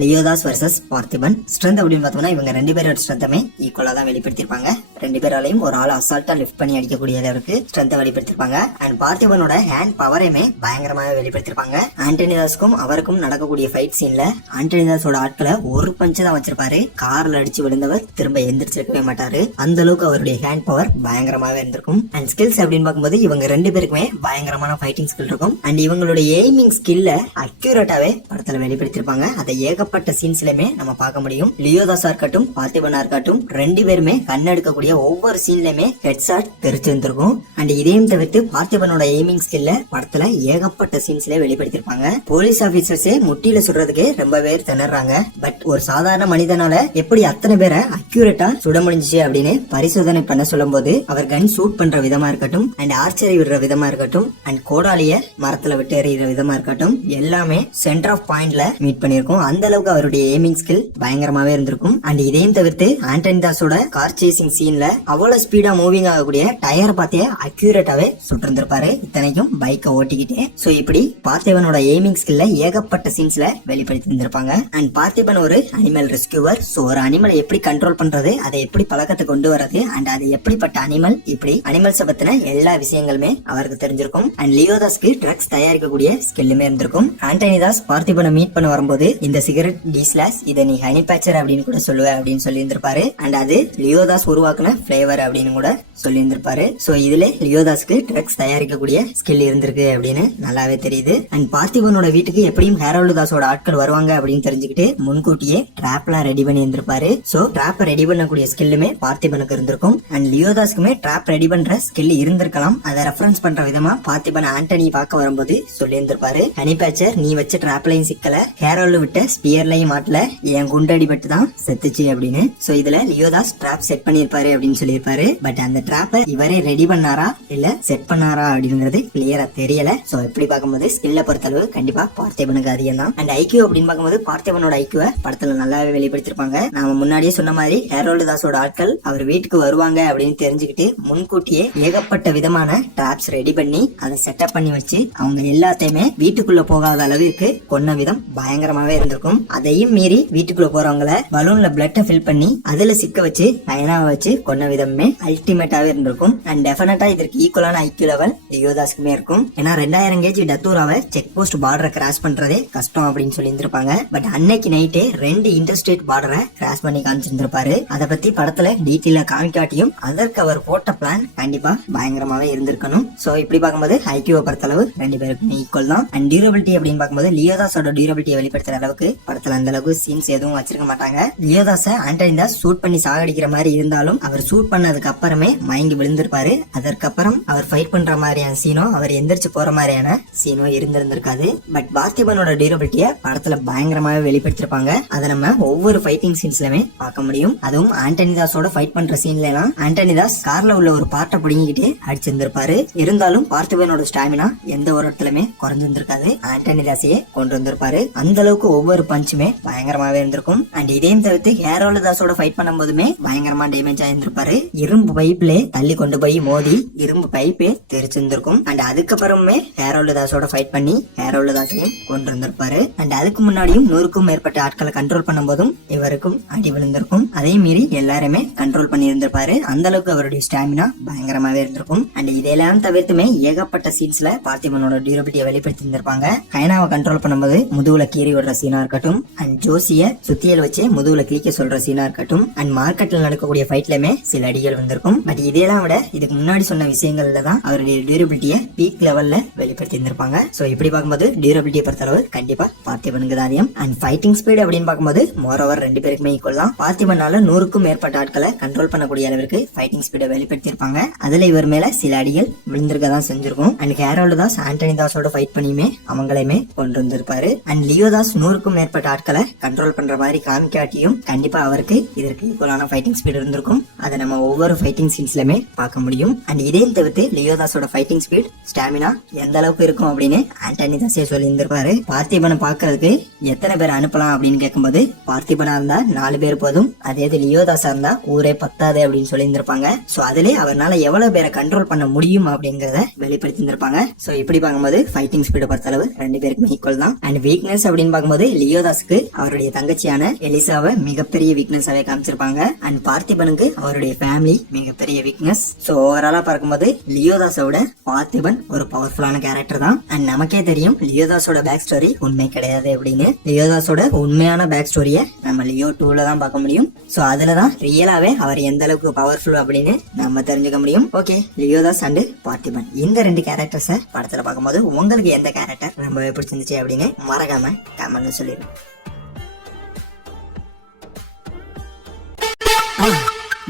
லியோதாஸ் versus Parthiban. Strength அப்படின்னு பார்த்தோம்னா இவங்க ரெண்டு பேரோட ஸ்ட்ரென்த்துமே ஈக்குவலா தான் வெளிப்படுத்திருப்பாங்க. ரெண்டு பேராலையும் ஒரு ஆள் அசால்ட்டா லிஃப்ட் பண்ணி அடிக்கக்கூடிய அளவுக்கு ஸ்ட்ரென்த்தை வெளிப்படுத்திருப்பாங்க. அண்ட் பார்த்திபனோட ஹேண்ட் பவரையுமே பயங்கரமாக வெளிப்படுத்திருப்பாங்க. ஆண்டனிதாஸ்க்கும் அவருக்கும் நடக்கக்கூடிய ஃபைட் சீன்ல ஆண்டனிதாஸோட ஆட்களை ஒரு பஞ்சு தான் வச்சிருப்பாரு. கார்ல அடிச்சு விழுந்தவர் திரும்ப எந்திரிச்சிருக்கவே மாட்டாரு. அந்த அளவுக்கு அவருடைய ஹேண்ட் பவர் பயங்கரமாவே இருந்திருக்கும். அண்ட் ஸ்கில்ஸ் அப்படின்னு பார்க்கும்போது இவங்க ரெண்டு பேருக்குமே பயங்கரமான ஃபைட்டிங் ஸ்கில் இருக்கும். அண்ட் இவங்களுடைய எய்மிங் ஸ்கில்ல அக்யூரேட்டாவே படத்துல வெளிப்படுத்திருப்பாங்க. அதை ஏகப்பட்ட சீன்ஸ்லயுமே நம்ம பார்க்க முடியும். லியோதாஸா இருக்கட்டும் பார்த்திபனா இருக்கட்டும் ரெண்டு பேருமே கண்ணெடுக்கக்கூடிய ஒவ்வொரு சீன்லயுமே ஹெட்ஷாட் தெரிஞ்சிருந்திருக்கும். அண்ட் இதையும் தவிர்த்து பார்த்திபனோட எய்மிங் ஸ்கில்ல படத்துல ஏகப்பட்ட சீன்ஸ்ல வெளிப்படுத்திருப்பாங்க. போலீஸ் ஆபீசர்ஸே முட்டியில சுடுறதுக்கு ரொம்ப பேர் திணறாங்க. பட் ஒரு சாதாரண மனிதனால எப்படி அத்தனை பேரை அக்யூரேட்டா சுட முடிஞ்சிச்சு அப்படின்னு பரிசோதனை பண்ண சொல்லும் போது அவர் கன் ஷூட் பண்ற விதமா இருக்கட்டும், அண்ட் ஆர்ச்சரி விடுற விதமா இருக்கட்டும், அண்ட் கோடாலிய மரத்துல விட்டு எறிகிற விதமா இருக்கட்டும், எல்லாமே சென்டர் ஆஃப் பாயிண்ட்ல மீட் பண்ணிருக்கும். அந்த அளவுக்கு அவருடைய எய்மிங் ஸ்கில் பயங்கரமாவே இருந்திருக்கும். அண்ட் இதையும் தவிர்த்து ஆண்டனிதாஸோட கார் சேசிங் சீன்ல அவ்வளவு ஸ்பீடா மூவிங் ஆகக்கூடிய டயர் பார்த்தே அக்யூரேட்டாவே சுட்டிருந்திருப்பாரு. இத்தனைக்கும் பைக்கை ஓட்டிக்கிட்டே. சோ இப்படி பார்த்திபனோட எய்மிங் ஸ்கில்ல ஏகப்பட்ட சீன்ஸ்ல வெளிப்படுத்தி இருந்திருப்பாங்க. அண்ட் பார்த்திபன் ஒரு அனிமல் ரெஸ்கியூவர். சோ ஒரு அனிமலை எப்படி கண்ட்ரோல் பண்றது, அதை எப்படி பழக்கத்தை கொண்டு வர்றது, அண்ட் அது எப்படிப்பட்ட அனிமல், இப்படி அனிமல்ஸ் பத்தின எல்லா விஷயங்களுமே அவருக்கு தெரிஞ்சிருக்கும். அண்ட் லியோதாஸ்க்கு ட்ரக்ஸ் தயாரிக்கக்கூடிய ஸ்கில்லுமே இருந்திருக்கும். ஆண்டனிதாஸ் பார்த்திபனை மீட் பண்ண வரும்போது இந்த சிகரெட் டி-ஸ்லாஷ் இதை நீ ஹனி பேச்சர் அப்படின்னு கூட சொல்லுவ அப்படின்னு சொல்லி இருந்திருப்பாரு. அண்ட் அது லியோதாஸ் உருவாக்குன பிளேவர் அப்படின்னு கூட சொல்லி இருந்திருப்பாரு. சோ இதுல லியோதாஸ்க்கு ட்ரக்ஸ் தயாரிக்கக்கூடிய ஸ்கில் இருந்திருக்கு அப்படின்னு நல்லாவே தெரியுது. அண்ட் பார்த்திபனோட வீட்டுக்கு எப்படியும் ஹேரோல்டு தாஸோட ஆட்கள் வருவாங்க அப்படின்னு தெரிஞ்சுக்கிட்டு முன்கூட்டியே ட்ராப்லாம் ரெடி பண்ணி இருந்திருப்பாரு. சோ ட்ராப் ரெடி பண்ணக்கூடிய ஸ்கில்லுமே பார்த்திபனுக்கு இருந்திருக்கும். அண்ட் லியோதாஸ்க்குமே ட்ராப் ரெடி பண்ற ஸ்கில் இருந்திருக்கலாம். அதை ரெஃபரன்ஸ் பண்ற விதமா பார்த்திபன் ஆண்டனி பார்க்க வரும்போது சொல்லி இருந்திருப்பாரு, ஹனி பேச்சர் நீ வச்ச ட்ராப்லையும் சிக்கல, ஹேரோல்டு விட்ட ஸ்பியர்லையும் மாட்டல, என் குண்டடி பட்டு தான் செத்துச்சு அப்படின்னு. சோ இதுல லியோதாஸ் ட்ராப் செட் பண்ணிருப்பாரு அப்படின்னு சொல்லியிருப்பாரு. பட் அந்த ட்ராப்பை இவரே ரெடி பண்ணாரா இல்ல செட் பண்ணாரா அப்படிங்கிறது கிளியரா தெரியல. சோ எப்படி பார்க்கும்போது ஸ்கில்ல பொறுத்தளவு கண்டிப்பா பார்த்திபனுக்கு அதிகம் தான். அண்ட் ஐக்கியூ அப்படின்னு பார்க்கும்போது பார்த்திபனோட ஐக்கியூவை படத்துல நல்லாவே வெளிப்படுத்திருப்பாங்க. நாம முன்னாடியே சொன்ன மாதிரி ஹேரோல்டு தாஸோட ஆட்கள் அவர் வீட்டுக்கு வருவாங்க அப்படின்னு தெரிஞ்சுக்கிட்டு முன்கூட்டியே ஏகப்பட்ட விதமான ட்ராப்ஸ் ரெடி பண்ணி அதை செட்டப் பண்ணி வச்சு அவங்க எல்லாத்தையுமே வீட்டுக்குள்ள போகாத அளவிற்கு கொன்ன விதம் பயங்கரமாவே இருந்திருக்கும். அதையும் மீறி வீட்டுக்குள்ள போறவங்கள பலூன்ல பிளட்ட ஃபில் பண்ணி அதுல சிக்க வச்சு பயனாவை வச்சு கொன்ன விதமே அல்டிமேட்டாவே இருந்திருக்கும். அண்ட் டெஃபினட்டா இதற்கு ஈக்குவலான ஐக்கியூ லெவல் லியோதாஸ்க்குமே இருக்கும். ஏன்னா 2000 கேஜி டத்தூராவை செக் போஸ்ட் பார்டரை கிராஸ் பண்றதே கஷ்டம் அப்படின்னு சொல்லி இருந்திருப்பாங்க. பட் அன்னைக்கு நைட்டே 2 இன்டர்ஸ்டேட் பார்டரை கிராஸ் பண்ணி காமிச்சிருந்திருப்பாரு. அதை பத்தி படத்துல டீட்டெயிலா காமிக்காட்டியும் அதற்கு அவர் போட்ட பிளான் கண்டிப்பா பயங்கரமாவே இருந்திருக்கணும். சோ இப்படி பார்க்கும்போது ஐக்கியூவை பொறுத்தளவு ரெண்டு பேருக்கும் ஈக்குவல் தான். அண்ட் டியூரபிலிட்டி அப்படின்னு பார்க்கும்போது லியோதாஸோட டியூரபிலிட்டியை வெளிப்படுத்துற அளவுக்கு படத்துல அந்த அளவுக்கு சீன்ஸ் எதுவும் வச்சிருக்க மாட்டாங்க. லியோதாஸ ஆண்டனிதாஸ் ஷூட் பண்ணி சாகடிக்கிற மாதிரி இருந்தாலும் அவர் ஷூட் பண்ணதுக்கு அப்புறமே மயங்கி விழுந்திருப்பாரு. அதற்கப்புறம் அவர் ஃபைட் பண்ற மாதிரியான சீனோ அவர் எந்திரிச்சு போற மாதிரியான சீனோ இருந்திருக்காது. பட் பார்த்திபனோட டியூரபிலிட்டியை படத்துல பயங்கரமாவே வெளிப்படுத்திருப்பாங்க. அதை நம்ம ஒவ்வொரு ஃபைட்டிங் சீன்ஸ்லயுமே பார்க்க முடியும். அதுவும் ஆண்டனிதாஸோட ஃபைட் பண்ற சீன்ல எல்லாம் ஆண்டனிதாஸ் கார்ல உள்ள ஒரு பார்ட்டை புடிங்கிட்டே அடிச்சிருந்திருப்பாரு. இருந்தாலும் பார்த்திபனோட ஸ்டாமினா எந்த ஒரு இடத்துலயுமே குறைஞ்சிருந்திருக்காது. ஆண்டனிதாஸையே கொண்டு வந்திருப்பாரு. அந்த அளவுக்கு ஒவ்வொரு பஞ்சுமே பயங்கரமாவே இருந்திருக்கும். அண்ட் இதையும் தவிர்த்து ஹேரோல்டு தாஸோட ஃபைட் பண்ணும் போதுமே பயங்கரமா டேமேஜ் ஆயிருந்திருப்பாரு. இரும்பு பைப்ல தள்ளி கொண்டு போய் மோதி இரும்பு பைப்பே தெரிச்சிருந்திருக்கும். அண்ட் அதுக்கப்புறமே ஹேரோல்டு தாஸோட ஃபைட் பண்ணி ஹேரோல்டு தாஸையும் கொண்டு வந்திருப்பாரு. அண்ட் அதுக்கு முன்னாடியும் 100க்கும் மேற்பட்ட ஆட்களை கண்ட்ரோல் பண்ணும் போதும் இவருக்கும் அடி விழுந்திருக்கும். அதே மீறி எல்லாருமே கண்ட்ரோல் பண்ணி இருந்திருப்பாரு. அந்த அளவுக்கு அவருடைய ஸ்டாமினா பயங்கரமாவே இருந்திருக்கும். அண்ட் இதெல்லாம் தவிர்த்துமே ஏகப்பட்ட சீன்ஸ்ல பார்த்திபனோட டியூரபிலிட்டியை வெளிப்படுத்தி இருந்திருப்பாங்க. கைனாவை கண்ட்ரோல் பண்ணும்போது முதுகுல கீறி விடுற சீனா இருக்கட்டும், அண்ட் ஜோசிய சுத்தியல் வச்சு முதுகுல கிளிக்க சொல்ற சீனா இருக்கட்டும், அண்ட் மார்க்கெட்ல நடக்கக்கூடிய ஃபைட்லயுமே சில அடிகள் வந்திருக்கும். பட் இதெல்லாம் விட இதுக்கு முன்னாடி சொன்ன விஷயங்கள்ல தான் அவருடைய டியூரபிலிட்டியை பீக் லெவல்ல வெளிப்படுத்தி இருந்திருப்பாங்க. சோ இப்படி பார்க்கும்போது டியூரபிலிட்டியை பொறுத்தளவு கண்டிப்பா பார்த்திபனுக்கு தான் அதிகம். அண்ட் ஃபைட்டிங் ஸ்பீட் அப்படின்னு பார்க்கும்போது மோரோவர் ரெண்டு பேருக்குமே ஈக்குவல் தான். பார்த்திபனால 100க்கும் மேற்பட்ட ஆட்களை கண்ட்ரோல் பண்ணக்கூடிய அளவிற்கு ஃபைட்டிங் ஸ்பீடை வெளிப்படுத்தி இருப்பாங்க. அதுல இவர் மேல சில அடிகள் விழுந்திருக்க தான் செஞ்சிருக்கும். அண்ட் ஹேரோல்டு தாஸ் ஆண்டனிதாஸோட ஃபைட் பண்ணியுமே அவங்களையுமே கொண்டு வந்திருப்பாரு. அண்ட் லியோதாஸ் 100க்கும் மேற்பட்ட ஆட்களை கண்ட்ரோல் பண்ற மாதிரி காமிக்காட்டியும் கண்டிப்பா அவருக்கு இதற்கு ஈக்குவலான ஃபைட்டிங் ஸ்பீட் இருந்திருக்கும். அதை நம்ம ஒவ்வொரு ஃபைட்டிங் சீன்ஸ்லயுமே பார்க்க முடியும். அண்ட் இதையும் தவிர்த்து லியோதாஸோட ஃபைட்டிங் ஸ்பீட், ஸ்டாமினா எந்த அளவுக்கு இருக்கும் அப்படின்னு ஆண்டனி தாஸே சொல்லி இருந்திருப்பாரு. பார்த்திபனை பாக்குறதுக்கு எத்தனை பேர் அனுப்பலாம் அப்படின்னு கேட்கும்போது பார்த்திபனா இருந்தா 4 பேர் போதும், அதே இது லியோதாஸா இருந்தா ஊரே பத்தாது அப்படின்னு சொல்லி இருந்திருப்பாங்க. சோ அதுலயே அவரால் எவ்வளவு பேரை கண்ட்ரோல் பண்ண முடியும் அப்படிங்கறத வெளிப்படுத்தி இருந்திருப்பாங்க. சோ இப்படி பார்க்கும்போது ஃபைட்டிங் ஸ்பீடை பொறுத்தளவு 2 பேருக்குமே ஈக்குவல் தான். அண்ட் வீக்னஸ் அப்படின்னு பார்க்கும்போது லியோதாஸ்க்கு அவருடைய தங்கச்சியான எலிசாவை மிகப்பெரிய வீக்னஸாவே காமிச்சிருப்பாங்க. அண்ட் பார்த்திபனுக்கு அவருடைய ஃபேமிலி மிகப்பெரிய வீக்னஸ். சோ ஓவராலா பார்க்கும்போது லியோதாஸோட பார்த்திபன் ஒரு பவர்ஃபுல்லான கேரக்டர் தான். அண்ட் நமக்கே தெரியும் லியோதாஸோட பேக் ஸ்டோரி உண்மை கிடையாது அப்படின்னு. லியோதாஸோட உண்மையான பேக் ஸ்டோரிய நம்ம லியோ 2ல தான் பார்க்க முடியும். சோ அதுலதான் ரியலாவே அவர் எந்த அளவுக்கு பவர்ஃபுல் அப்படின்னு நம்ம தெரிஞ்சுக்க முடியும். ஓகே, லியோதாஸ் அண்ட் பார்த்திபன் இந்த 2 கேரக்டர்ஸை படத்துல பார்க்கும்போது உங்களுக்கு எந்த கேரக்டர் ரொம்பவே பிடிச்சிருந்துச்சு அப்படின்னு மறக்காம கமெண்ட்ல சொல்லிடுங்க.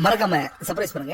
மறக்காம சர்ப்ரைஸ் பண்ணுங்க.